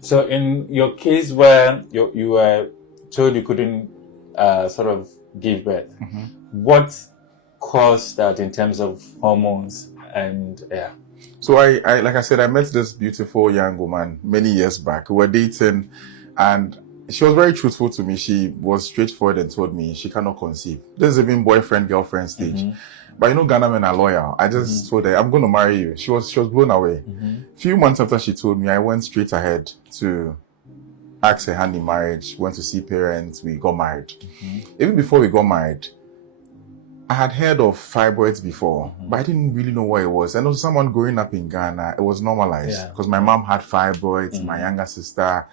So in your case where you were told you couldn't sort of give birth, what caused that in terms of hormones and yeah? So I like I said, I met this beautiful young woman many years back. We were dating, and she was very truthful to me. She was straightforward and told me she cannot conceive. This is even boyfriend girlfriend stage. But you know, Ghana men are loyal. I just told her I'm going to marry you. She was blown away. Few months after she told me, I went straight ahead to ask her hand in marriage. Went to see parents. We got married. Even before we got married, I had heard of fibroids before, but I didn't really know what it was. I know someone growing up in Ghana, it was normalized because my mom had fibroids, my younger sister,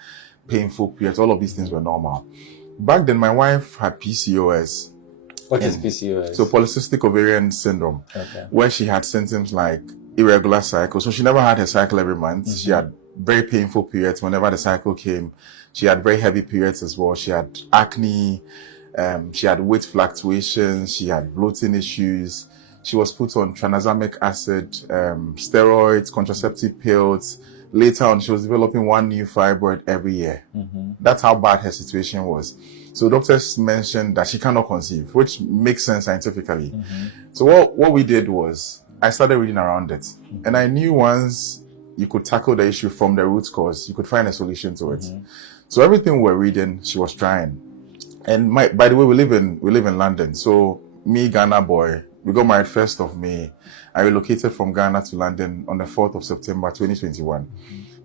painful periods, all of these things were normal. Back then, my wife had PCOS. What is PCOS? So polycystic ovarian syndrome, where she had symptoms like irregular cycles. So she never had her cycle every month. She had very painful periods whenever the cycle came. She had very heavy periods as well. She had acne. She had weight fluctuations. She had bloating issues. She was put on tranexamic acid, steroids, contraceptive pills. Later on, she was developing one new fibroid every year. That's how bad her situation was. So doctors mentioned that she cannot conceive, which makes sense scientifically. So what we did was I started reading around it. And I knew once you could tackle the issue from the root cause, you could find a solution to it. So everything we were reading, she was trying. And by the way, we live in London. So me, Ghana boy, we got married 1st of May. I relocated from Ghana to London on the 4th of September, 2021.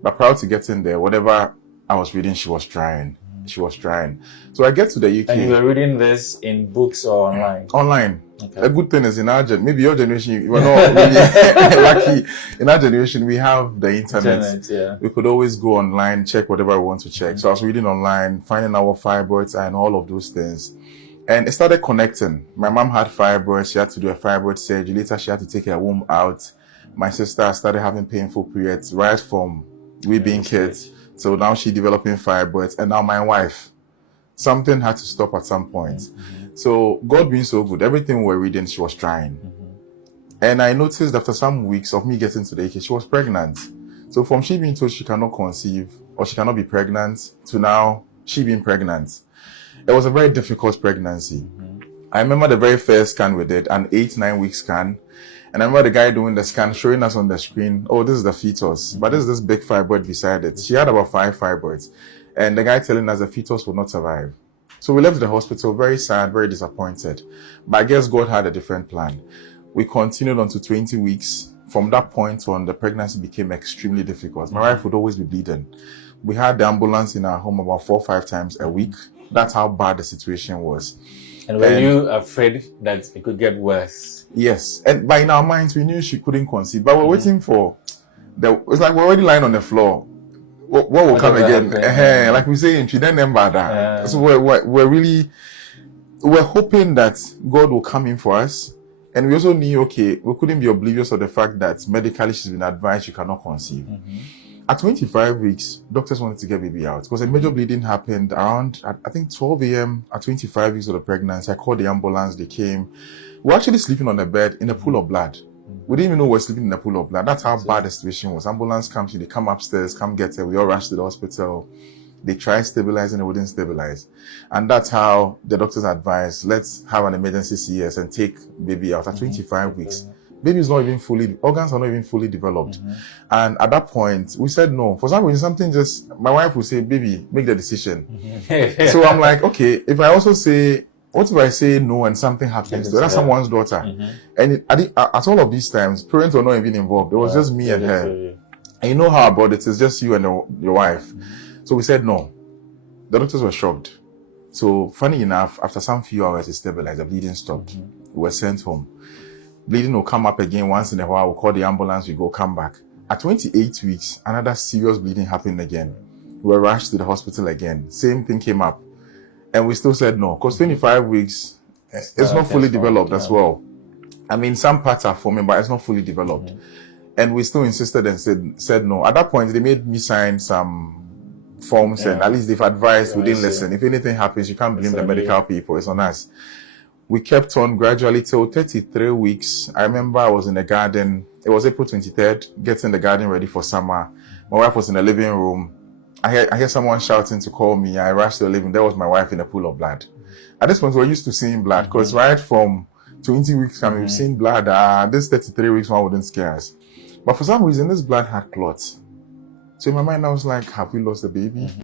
But prior to getting there, whatever I was reading, she was trying. She was trying. So I get to the UK. And you were reading this in books or online? Online. Okay. A good thing is in our maybe your generation, you were not really lucky. In our generation, we have the internet. We could always go online, check whatever we want to check. So I was reading online, finding out what fibroids are and all of those things. And it started connecting. My mom had fibroids. She had to do a fibroid surgery. Later, she had to take her womb out. My sister started having painful periods right from we being kids. So now she's developing fibroids. And now my wife. Something had to stop at some point. So God being so good, everything we were reading, she was trying. And I noticed after some weeks of me getting to the UK, she was pregnant. So from she being told she cannot conceive or she cannot be pregnant to now she being pregnant. It was a very difficult pregnancy. I remember the very first scan we did, an 8-9 week scan. And I remember the guy doing the scan, showing us on the screen, oh, this is the fetus, but this is this big fibroid beside it. She had about 5 fibroids. And the guy telling us the fetus would not survive. So we left the hospital very sad, very disappointed. But I guess God had a different plan. We continued on to 20 weeks. From that point on, the pregnancy became extremely difficult. My wife would always be bleeding. We had the ambulance in our home about 4 or 5 times a week. That's how bad the situation was. And were you afraid that it could get worse? Yes. And by in our minds, we knew she couldn't conceive. But we're waiting for... It's like we're already lying on the floor. What will come again? Like we say in Trinidad, so we're hoping that God will come in for us. And we also knew, okay, we couldn't be oblivious of the fact that medically she's been advised she cannot conceive. At 25 weeks, doctors wanted to get baby out because a major bleeding happened around, I think, 12 a.m. at 25 weeks of the pregnancy. I called the ambulance, they came. We were actually sleeping on a bed in a pool of blood. We didn't even know we were sleeping in a pool of blood. That's how bad the situation was. Ambulance comes, they come upstairs, come get her. We all rushed to the hospital. They tried stabilizing, it wouldn't stabilize. And that's how the doctors advised, let's have an emergency CS and take baby out at 25 weeks. Baby is not even organs are not even fully developed. And at that point, we said no. For some reason, my wife would say, baby, make the decision. So I'm like, okay, if I also say, what if I say no and something happens to her? That's someone's daughter. And at all of these times, parents were not even involved. It was just me and her. And you know how about it? It's just you and your wife. So we said no. The doctors were shocked. So funny enough, after some few hours, it stabilized. The bleeding stopped. We were sent home. Bleeding will come up again once in a while. We'll call the ambulance. We go come back. At 28 weeks, another serious bleeding happened again. We were rushed to the hospital again. Same thing came up. And we still said no, because 25 weeks, it's not fully developed as well. I mean, some parts are forming, but it's not fully developed. And we still insisted and said no. At that point, they made me sign some forms, and at least they've advised, we didn't listen. If anything happens, you can't blame the medical people. It's on us. We kept on gradually till 33 weeks. I remember I was in the garden. It was April 23rd, getting the garden ready for summer. My wife was in the living room. I hear someone shouting to call me. I rushed to the living. There was my wife in a pool of blood. At this point, we're used to seeing blood because right from 20 weeks coming, we've seen blood. This 33 weeks one wouldn't scare us. But for some reason, this blood had clots. So in my mind, I was like, have we lost the baby?